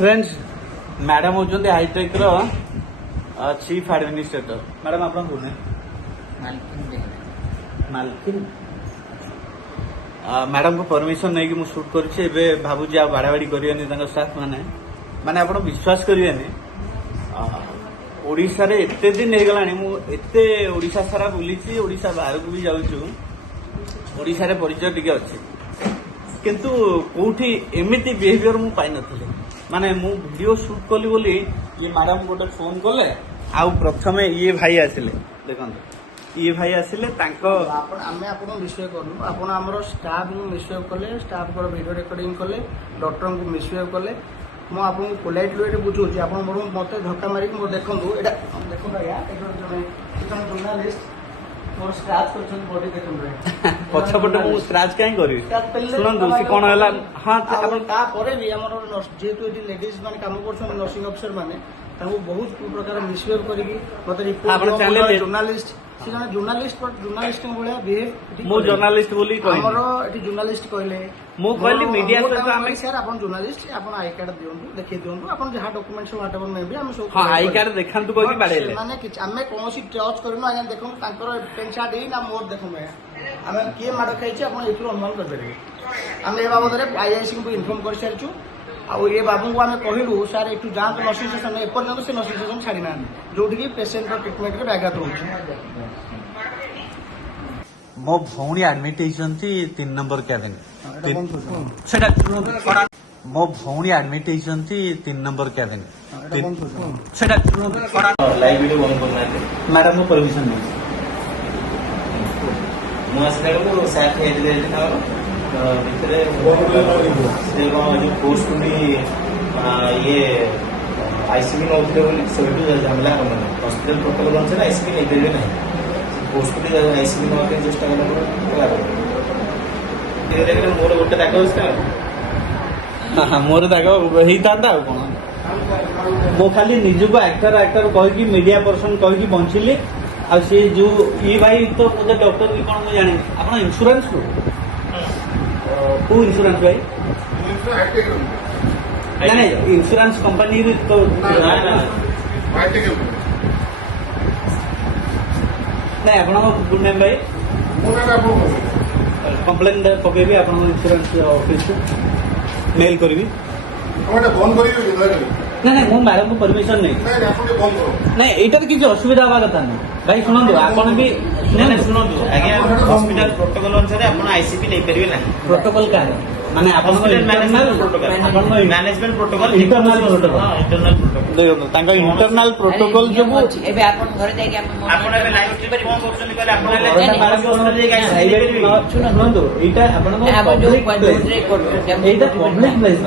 Friends madam होती hi tech chief administrator madam आप मालकिन मैडम को परमिशन नहीं कि मुझे शूट करे भावुँ आ बाड़ा बाड़ी कर स्टाफ मैंने माने आप विश्वास करेंगे ओडिशा रे एते दिन हो गलानी मु एते ओडिशा सारा बुली ओडिशा बाहर को भी जाऊँ ओडिशा रे परिचय टिके अच्छे किंतु कोठी एमिति बिहेवियर मु पाई नथिले माने मु वीडियो शूट कली बोली ये मैडम गोटे फोन कले आउ प्रथमे ये भाई आसिले देखंतु ये भाई आसिले तांको आमे आपन मिसबिहेव करनु आपन हमरो स्टाफ को मिसबिहेव कले स्टाफ को वीडियो रिकॉर्डिंग कले डॉक्टर को मिसबिहेव कले मु आपन पोलाइट वे बुझुची आपन मोर मते धक्का मारी मो देखंतु एटा देखो भैया एटा जने जर्नलिस्ट मोर स्क्रैच करछन बॉडी देखंतु पछपट मु स्क्रैच काई करी सुनंतु से कोन हला हां आपन ता परे भी हमरो जेतु एटी लेडीज माने काम करछन नर्सिंग अफसर माने ताऊ बहुत प्रकार मिसबिहेव करिकी मते रिपोर्ट जर्नलिस्ट से जने जर्नलिस्ट भलिया बिहेव मो जर्नलिस्ट बोली कहि हमरो एटी जर्नलिस्ट कहले मो कहली मीडिया से तो हमें सर अपन जर्नलिस्ट अपन आई कार्ड दियंतु देखि दियंतु अपन जहा डॉक्यूमेंट्स व्हाटएवर मे भी हम सब हां आई कार्ड देखांतु कहि बाडेले माने कि हमें कोनोसी टच करनु आगे देखो तांकर पेन कार्ड ही ना मोर देखो मैं हमें के माड खाइछि अपन एतु अनुमान कर देबे हम ए बाबत रे आईआईसी को इन्फॉर्म कर सारछु आ ये बाबू को हमें कहलु सर एतु जांच नर्सिंग स्टेशन ए पर्यंत से नर्सिंग स्टेशन छाड़ी ना जोठी की पेशेंट रो ट्रीटमेंट के व्याघात होछि मो भौणी एडमिट होइछंती 3 नंबर केबिन सेटा मो भौणी एडमिट होइछंती 3 नंबर केबिन सेटा लाइव वीडियो बंद करना मैडम को परमिशन नहीं मु आसले को साथ हे दिले थारो भितरे से को जो पोस्ट भी ये आईसीबी नौते बोली सेटू झमेला करना हॉस्पिटल प्रोटोकॉल बनছে না आईसीबी नहीं देबे नहीं पोस्ट भी आईसीबी नौते चेष्टा करना धीरे धीरे मोर गोटे दाग होता मोर दाग ही था कौन मो खाली निजको एक्टर कहीकि मीडिया पर्सन कहीकि बंचिली आ सी जो ये भाई तो मुझे डॉक्टर भी कौन जानी आप इंश्योरेंस को इंश्योरेंस भाई नहीं इंश्योरेंस कंपनी तो नहीं आप गुड नेम भाई कम्प्लेन पकेबी आप इंश्योरेंस ऑफिस मेल करी नहीं मो मैडम को परमिशन नहीं नहीं एटार किसी असुविधा हवा कथा नहीं भाई शुणु आपन भी शुणु आज्ञा हॉस्पिटल प्रोटोकॉल अनुसार आप आईसीबी नहीं करेंगे ना प्रोटोकॉल का माने management protocol internal protocol internal protocol देखो तांका इंटरनल प्रोटोकॉल जो एबे आपन घर जाय के आपन एबे लाइव स्ट्रीम कोन करछन कहले आपन मैडम को सुन जाय गाइस सुनंदो एटा आपन पब्लिक एटा पब्लिक प्लेस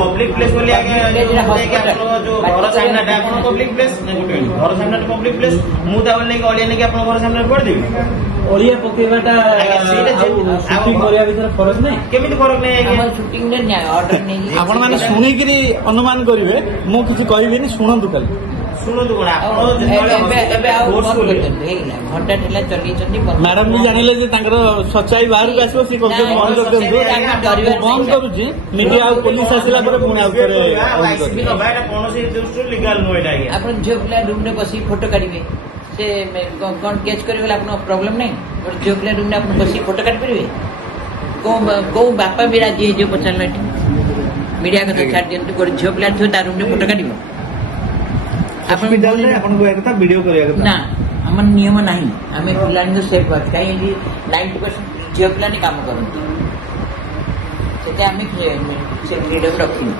पब्लिक प्लेस बोली आगे जो घर सामने आपन पब्लिक प्लेस घर सामने पब्लिक प्लेस मु दावल नहीं ओलिया नहीं आपन घर सामने पड़ देबी ओलिया पकेबाटा शूटिंग करिया भीतर फरक नहीं केमिति फरक नहीं हमर शूटिंग ने न्याय ऑर्डर नहीं आपण माने सुनी किरी अनुमान करिवे मु किछि कहिबिनी सुनंतु खाली शुणु कोन आपण एबे आउ घंटा ठेला चली चली मैडम भी जानिले जे तांकर सच्चाई बाहर को आसो सी कोन बंद कर देबो बंद करूची मीडिया और पुलिस आसिला पर पुणी आउ करे आईसीबी न भाईटा कोनोसी दृष्टि लीगल नो एटा आज्ञा आपण झोपला रूम रे बसी फोटो काढिबे से कोन कैच करिवे आपन प्रॉब्लम नहीं और झोपला रूम रे आपन बसी फोटो काढ परिबे को बापा भी राजी है जो पचान मीडिया को छाड़ दियंतु गोटे झियो पिला थियो तार रूम रे फोटो काढिबो हॉस्पिटल रे आपन को एकता वीडियो करिया कथा ना हमन नियम नाही हमें पिलानी तो सेफ बात काई 90% झियो पिलानी काम करंती सेते हमें से फ्रीडम रखी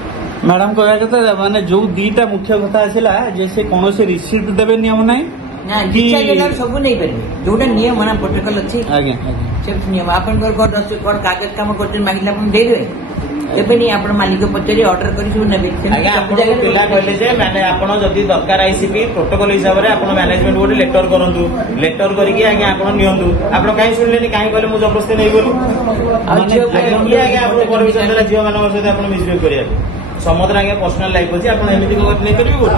मैडम कहया कथा माने जो दीटा मुख्य कथा आसिला जैसे कोनोसे रिसीप्ट देबे नियम नाही ना दिशा जगह सब नहीं परिबे जोटा नियम माना प्रोटोकॉल अछि आगे सब नियम आपन घर दस कागज काम करते मागिला अपन दे देबे एबे नहीं आपण मालिक पचरी ऑर्डर करी सब नेबे आज्ञा आपण पिला कहले जे माने आपण जदी दरकार आईसीपी प्रोटोकॉल हिसाब रे आपण मैनेजमेंट बोर्ड लेटर करंतु लेटर करिके आज्ञा आपण नियंतु आपण काई सुनलेनी काई कहले मु जबरदस्ती नै बोलू माने आज्ञा आपण परमिशन देला जियो मानव सहित आपण मिसबिहेव करिया समुद्र आज्ञा पर्सनल लाइफ अछि आपण एमिति को नै करियो बोल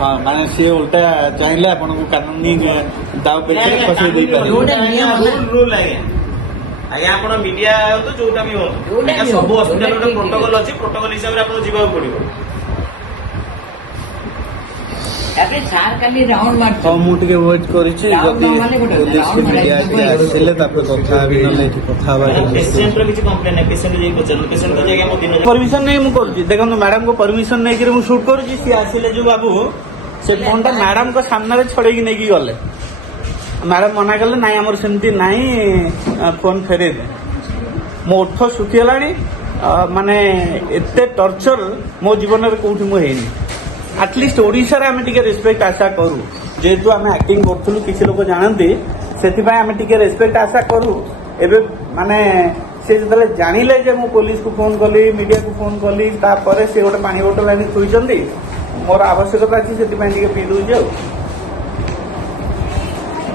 हाँ माने सी उल्टा चाहिए आपन को कानूनी दाव पे फसे दे पारे रूल आज्ञा ଆଜ୍ଞା ଆପଣ ମିଡିଆ ତ ଯୋଉଟା ବି ହଉ ଯୋଉଟା ଆଜ୍ଞା ବି ସବୁ ହଉ, ହସ୍ପିଟାଲ ଯୋଉଟା ଗୋଟେ ଠିକ ପ୍ରୋଟୋକଲ ଅଛି ପ୍ରୋଟୋକଲ ହିସାବରେ ଆପଣଙ୍କୁ ଯିବାକୁ ପଡିବ। ତାପରେ ସାର୍ କାଲି ରାଉଣ୍ଡ ହଁ ମାରୁଛନ୍ତି। ମୁଁ ଟିକେ ୱେଟ୍ କରିଛି ଯଦି ପୋଲିସ କି ମିଡିଆ ଟିକେ ଆସିଲେ ତାପରେ କଥା ହେବି ନହେଲେ ଏଠି କଥା ହେବା ପେସେଣ୍ଟର କିଛି କମ୍ପ୍ଲେନ୍ ନାହିଁ ପେସେଣ୍ଟ ଯାଇ ପଚାରିଲେ ପେସେଣ୍ଟ ତ ଯାଇକି ଆମ ଦିନ ପରମିଶନ ନେଇ ମୁଁ କରୁଛି ଦେଖନ୍ତୁ ମ୍ୟାଡାମଙ୍କୁ ପରମିଶନ ନେଇକିରି ମୁଁ ସୁଟ୍ କରୁଛି ସିଏ ଆସିଲେ ଯୋଉ ବାବୁ ସେ ଫୋନଟା ମ୍ୟାଡାମଙ୍କ ସାମ୍ନାରେ ଛଡେଇକି ନେଇକି ଗଲେ ମ୍ୟାଡାମ ମନା କଲେ ନାଇଁ ଆମର ସେମିତି ନାହିଁ ଫୋନ ଫେରେଇ ଦେ ମୋ ଓଠ ଶୁଖିଗଲାଣି ମାନେ ଏତେ ଟର୍ଚର ମୋ ଜୀବନରେ କୋଉଠି ମୁଁ ହେଇନି ଆଟଲିଷ୍ଟ ଓଡ଼ିଶାରେ ଆମେ ଟିକେ ରେସ୍ପେକ୍ଟ ଆଶା କରୁ ଯେହେତୁ ଆମେ ଆକ୍ଟିଂ କରୁଥିଲୁ କିଛି ଲୋକ ଜାଣନ୍ତି ସେଥିପାଇଁ ଆମେ ଟିକେ ରେସ୍ପେକ୍ଟ ଆଶା କରୁ ଏବେ ମାନେ ସେ ଯେତେବେଳେ ଜାଣିଲେ ଯେ ମୁଁ ପୋଲିସକୁ ଫୋନ କଲି ମିଡିଆକୁ ଫୋନ କଲି ତାପରେ ସେ ଗୋଟେ ପାଣି ବୋଟଲ ଆଣି ଥୋଇଛନ୍ତି ମୋର ଆବଶ୍ୟକତା ଅଛି ସେଥିପାଇଁ ଟିକେ ପିଇ ଦଉଛି ଆଉ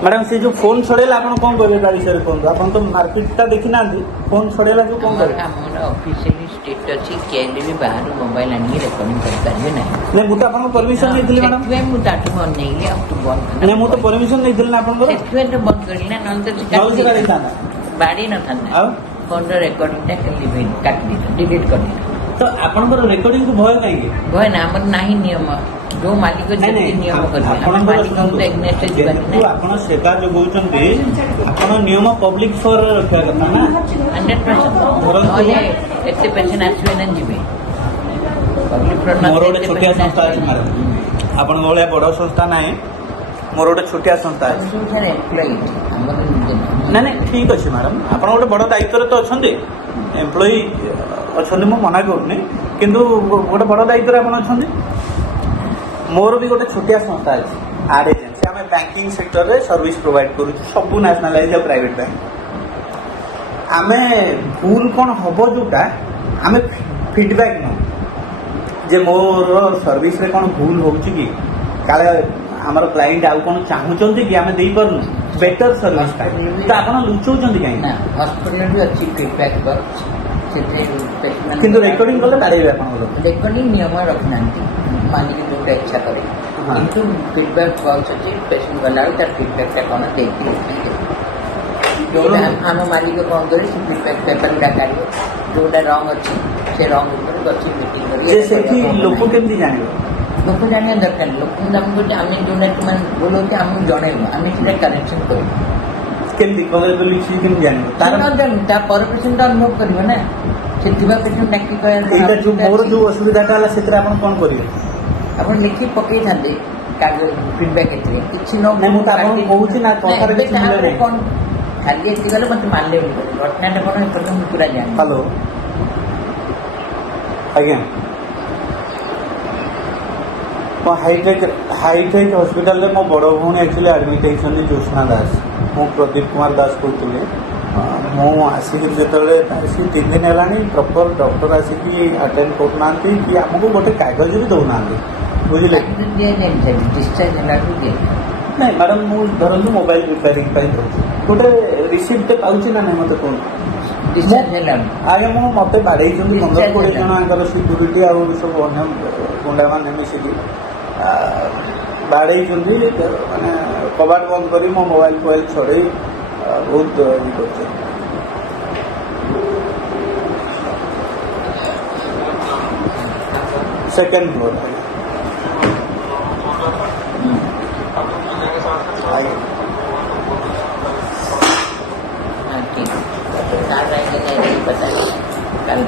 ମ୍ୟାଡାମ ସେ ଯୋଉ ଫୋନ ଛଡେଇଲା ଆପଣ କଣ କରିବେ ତା ବିଷୟରେ କୁହନ୍ତୁ ଆପଣ ତ ମାର୍କେଟଟା ଦେଖିନାହାନ୍ତି ଫୋନ ଛଡେଇଲା ଯୋଉ କଣ କରିବେ ଆମର ଅଫିସିଆଲି ଷ୍ଟେଟ୍ ଅଛି କେହି ବି ବାହାରୁ ମୋବାଇଲ ଆଣିକି ରେକର୍ଡିଂ କରିପାରିବେ ନାହିଁ। ନାଇଁ ମୁଁ ତ ଆପଣଙ୍କୁ ପରମିଶନ ନେଇଥିଲି ମ୍ୟାଡାମ ସେଥିପାଇଁ ମୁଁ ତାଠୁ ଅନେଇଲି ଆଉ ତୁ ବନ୍ଦ କର। ନାଇଁ ମୁଁ ତ ପରମିଶନ ନେଇଥିଲି ନା ଆପଣଙ୍କର ସେଥିପାଇଁ ତ ବନ୍ଦ କରିଲି ନା ନହେଲେ ତ ସେ ନହେଲେ ସେଟା ଦେଇଥାନ୍ତା ବାଡି ନଥାନ୍ତା ଆଉ ଫୋନର ରେକର୍ଡିଂଟା କାଟି ଦେଇଥାନ୍ତି ଡିଲିଟ୍ କରିଦେଇଥାନ୍ତି। ତ ଆପଣଙ୍କର ରେକର୍ଡିଂକୁ ଭୟ କାହିଁକି ଭୟ ନା ଆମର ନାହିଁ ନିୟମ ଯୋଉ ମାଲିକ ଯେମିତି ନିୟମ କରିବେ ଆମେ ଆପଣଙ୍କର ମାଲିକଙ୍କୁ ଏଗନେଷ୍ଟ ଯିବାନି ଯେହେତୁ ନା ଆପଣ ସେବା ଯୋଗାଉଛନ୍ତି ଆପଣ ନିୟମ ପବ୍ଲିକ ଫୋର ରଖିବା କଥା ନା 100%। ନହେଲେ ଏତେ ପେସେଣ୍ଟ ଆସିବେ ନା ଯିବେ ମୋର ଗୋଟେ ଛୋଟିଆ ସଂସ୍ଥା ଅଛି ମ୍ୟାଡାମ ଆପଣଙ୍କ ଭଳିଆ ବଡ ସଂସ୍ଥା ନାହିଁ ମୋର ଗୋଟେ ଛୋଟିଆ ସଂସ୍ଥା ଅଛି ନାଇଁ ନାଇଁ ଠିକ ଅଛି ମ୍ୟାଡାମ ଆପଣ ଗୋଟେ ବଡ ଦାୟିତ୍ୱରେ ତ ଅଛନ୍ତି ଏମ୍ପ୍ଲୟି ଅଛନ୍ତି ମୁଁ ମନା କରୁନି କିନ୍ତୁ ଗୋଟେ ବଡ ଦାୟିତ୍ୱରେ ଆପଣ ଅଛନ୍ତି ମୋର ବି ଗୋଟେ ଛୋଟିଆ ସଂସ୍ଥା ଅଛି ଆଡ୍ ଏଜେନ୍ସି ଆମେ ବ୍ୟାଙ୍କିଂ ସେକ୍ଟରରେ ସର୍ଭିସ ପ୍ରୋଭାଇଡ କରୁଛୁ ସବୁ ନ୍ୟାସନାଲାଇଜ ଆଉ ପ୍ରାଇଭେଟ ବ୍ୟାଙ୍କ ଆମେ ଭୁଲ କ'ଣ ହବ ଯୋଉଟା ଆମେ ଫିଡବ୍ୟାକ୍ ନଉ ଯେ ମୋର ସର୍ଭିସରେ କ'ଣ ଭୁଲ ହେଉଛି କି କାଳେ ଆମର କ୍ଲାଇଣ୍ଟ ଆଉ କ'ଣ ଚାହୁଁଛନ୍ତି କି ଆମେ ଦେଇପାରୁନୁ ବେଟର ସର୍ଭିସ ପାଇଁ ତ ଆପଣ ଲୁଚଉଛନ୍ତି କାହିଁକି ନା ହସ୍ପିଟାଲ ବି ଅଛି ଫିଡବ୍ୟାକ୍ ବକ୍ସ ସେଥିରେ କିନ୍ତୁ ରେକର୍ଡିଂ କଲେ ବାଡ଼େଇବେ ଆପଣଙ୍କର ରେକର୍ଡିଂ ନିୟମ ରଖିନାହାନ୍ତି ମାଲିକ ଯୋଉଟା ଇଚ୍ଛା କରେ କିନ୍ତୁ ଫିଡବ୍ୟାକ୍ ବକ୍ସ ଅଛି ପେସେଣ୍ଟ ଗଲାବେଳେ ତାର ଫିଡବ୍ୟାକ୍ଟା କ'ଣ ଦେଇକି ଯୋଉଟା ଆମ ମାଲିକ କ'ଣ କରେ ସେ ଫିଡବ୍ୟାକ୍ ପେପର ଗୁଡ଼ା କାଢ଼ିବ ଯୋଉଟା ରଙ୍ଗ ଅଛି ସେ ରଙ୍ଗ ଉପରେ ବସି ମିଟିଂ କରି ସେଠି ଲୋକ କେମିତି ଜାଣିବେ ଲୋକ ଜାଣିବା ଦରକାର ଲୋକଙ୍କୁ ଆମକୁ ଆମେ ଯୋଉଟା ମାନେ ଭୁଲ ହେଉଛି ଆମକୁ ଜଣେଇବୁ ଆମେ ସେଟା କରେକ୍ସନ କରିବୁ କେମିତି କେମିତି ଜାଣିବେ ତାର ଜାଣିବୁ ତା ପର ପେସେଣ୍ଟ ଅନୁଭବ କରିବ ନା ସେ ଥିବା ପେସେଣ୍ଟ ଡାକି ଏଇଟା ଯୋଉ ମୋର ଯୋଉ ଅସୁବିଧାଟା ହେଲା ସେଥିରେ ଆପଣ କ'ଣ କରିବେ ଆପଣ ଲେଖି ପକେଇଥାନ୍ତେ କାଗଜ ଫିଡବ୍ୟାକ୍ ଏଥିରେ କିଛି ନ ନାଇଁ ମୁଁ ତ ଆପଣଙ୍କୁ କହୁଛି ନା କଥାରେ କିଛି ମୂଲ୍ୟ ନାହିଁ କ'ଣ ଖାଲି ଏଠି ଗଲେ ମୋତେ ମାନିଲେ ଘଟଣାଟା କ'ଣ ଏପର୍ଯ୍ୟନ୍ତ ମୁଁ ପୁରା ଜାଣିବି ହ୍ୟାଲୋ ଆଜ୍ଞା ମୋ ହାଇଟେକ୍ ହସ୍ପିଟାଲରେ ମୋ ବଡ଼ ଭଉଣୀ ଆକ୍ଚୁଆଲି ଆଡ଼ମିଟ୍ ହେଇଛନ୍ତି ଜ୍ୟୋତ୍ସ୍ନା ଦାସ ମୁଁ ପ୍ରଦୀପ କୁମାର ଦାସ କହୁଥିଲି ମୁଁ ଆସିକି ଯେତେବେଳେ ଆସିକି 3 ଦିନ ହେଲାଣି ପ୍ରପର ଡକ୍ଟର ଆସିକି ଆଟେଣ୍ଡ କରୁନାହାନ୍ତି କି ଆମକୁ ଗୋଟେ କାଗଜ ବି ଦେଉନାହାନ୍ତି ବୁଝିଲେ ଡିସଚାର୍ଜ ହେଲାଠୁ ଦିଏ ନାଇଁ ମ୍ୟାଡ଼ାମ୍ ମୁଁ ଧରନ୍ତୁ ମୋବାଇଲ ରିପେୟାରିଂ ପାଇଁ ଦେଉଛି ଗୋଟେ ରିସିପ୍ଟ ପାଉଛି ନା ନାଇଁ ମୋତେ କୁହନ୍ତୁ ଡିସଚାର୍ଜ ହେଲାଠୁ ଆଜ୍ଞା ମୁଁ ମୋତେ ବାଡ଼େଇଛନ୍ତି 15-20 ଜଣ ଆଙ୍କର ସିକ୍ୟୁରିଟି ଆଉ ସବୁ ଅନ୍ୟ ଗୁଣ୍ଡାମାନେ ମିଶିକି ବାଡ଼େଇଛନ୍ତି ମାନେ କବାଟ ବନ୍ଦ କରି ମୋ ମୋବାଇଲ ଫୋବାଇଲ ଛଡ଼େଇ ବହୁତ ଇଏ କରୁଛନ୍ତି ସେକେଣ୍ଡ ଫ୍ଲୋର ଆଜ୍ଞା ठीक काल रहेंगे नहीं पता नहीं कल